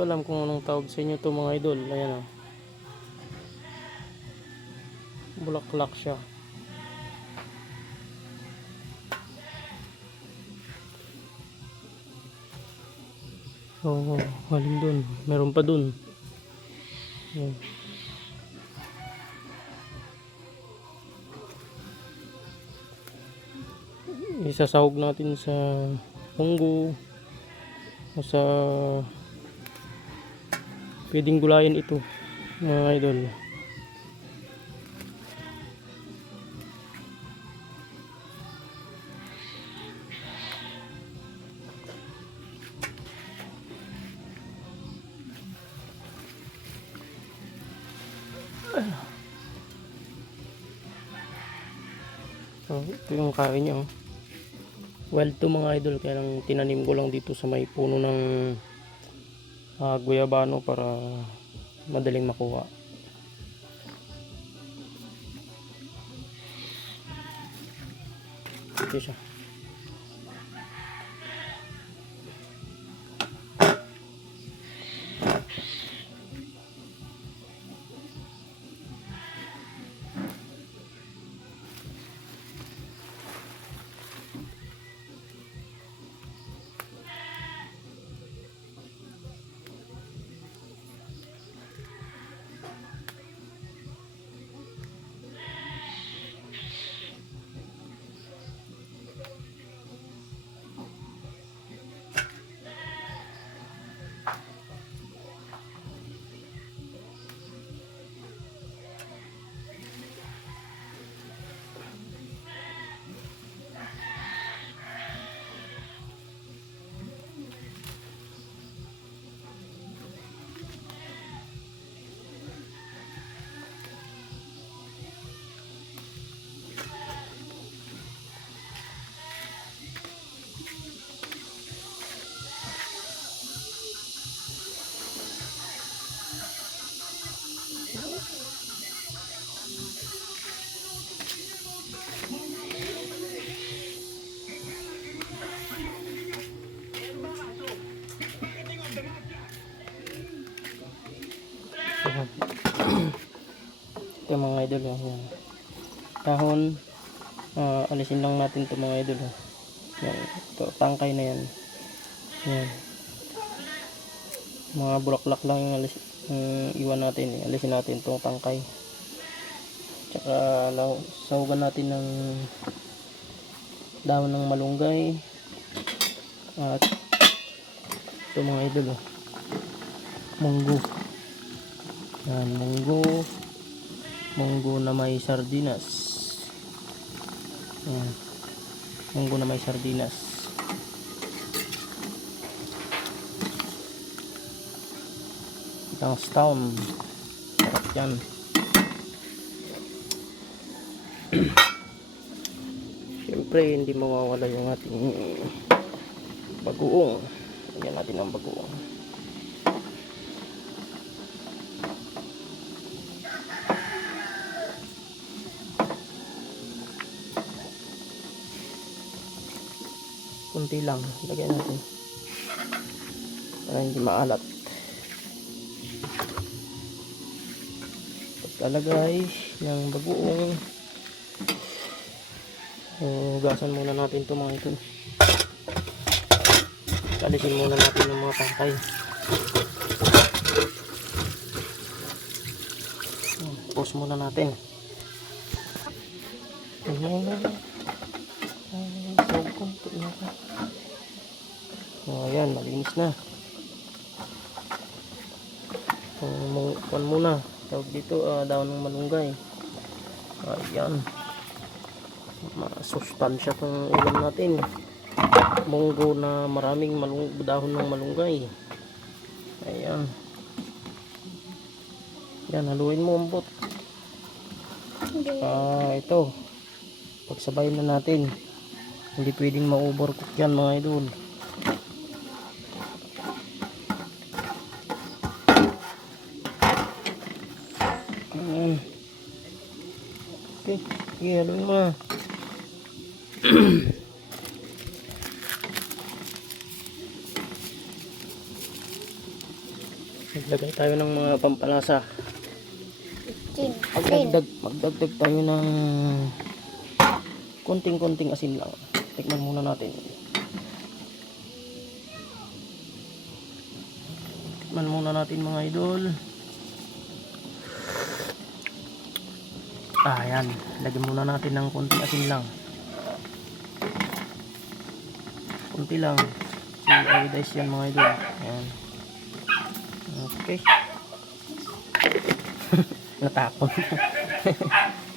ko alam kung anong tawag sa inyo to mga idol. Ayan o. Bulaklak siya. Oo, oh, haling dun. Meron pa dun. Ayan. Isasahog natin sa punggo o sa pwedeng gulayan ito mga idol Oh, ito yung kain niya oh. Wild to mga idol kaya lang tinanim ko lang dito sa may puno ng ah, guyabano para madaling makuha. Ito siya. Ayan. Ito mga idol. Ayan. Kahon. ah, alisin lang natin ito mga idol. oh. Yan. Ito, tangkay na yan. Yan. Mga bulaklak lang yung alis, yung iwan natin. eh. Alisin natin itong tangkay. Tsaka sahugan natin ng dahon ng malunggay. At ito mga idol. Oh. Munggo. Yan, munggo. Munggo na may sardinas. Yan. Munggo na may sardinas. Isang stone. Sarap yan. Siyempre, hindi mawawala yung ating bagoong. Lagyan natin ang bagoong. Kunti lang. Lagyan natin. Para hindi maalat. Pagkalagay ng bagoong. Hugasan muna natin ito mga ito. Kalisin muna natin ng mga tangkay pause muna natin. Ayan. Ay, so kunti na ka. Oh, ayan, malinis na. Um, kuan muna. Tawag dito, ah, daon ng malunggay. Ayan. Masustansya tong ulam natin. Munggo na maraming malung dahon ng malunggay. Ayan. Yan, haluin mo ang bot. Ah, ito. Pagsabayin na natin. Hindi pwedeng ma-overcook yan mga idol. Mm. Okay, sige, haluin mo na. Naglagay tayo ng mga pampalasa. Magdagdag, magdagdag tayo ng konting-konting asin lang. Tikman muna natin. Tikman muna natin mga idol. Ah, yan. Lagyan muna natin ng konting asin lang. Konti lang. I-iodize yan mga idol. Ayan. Okay. Natapon.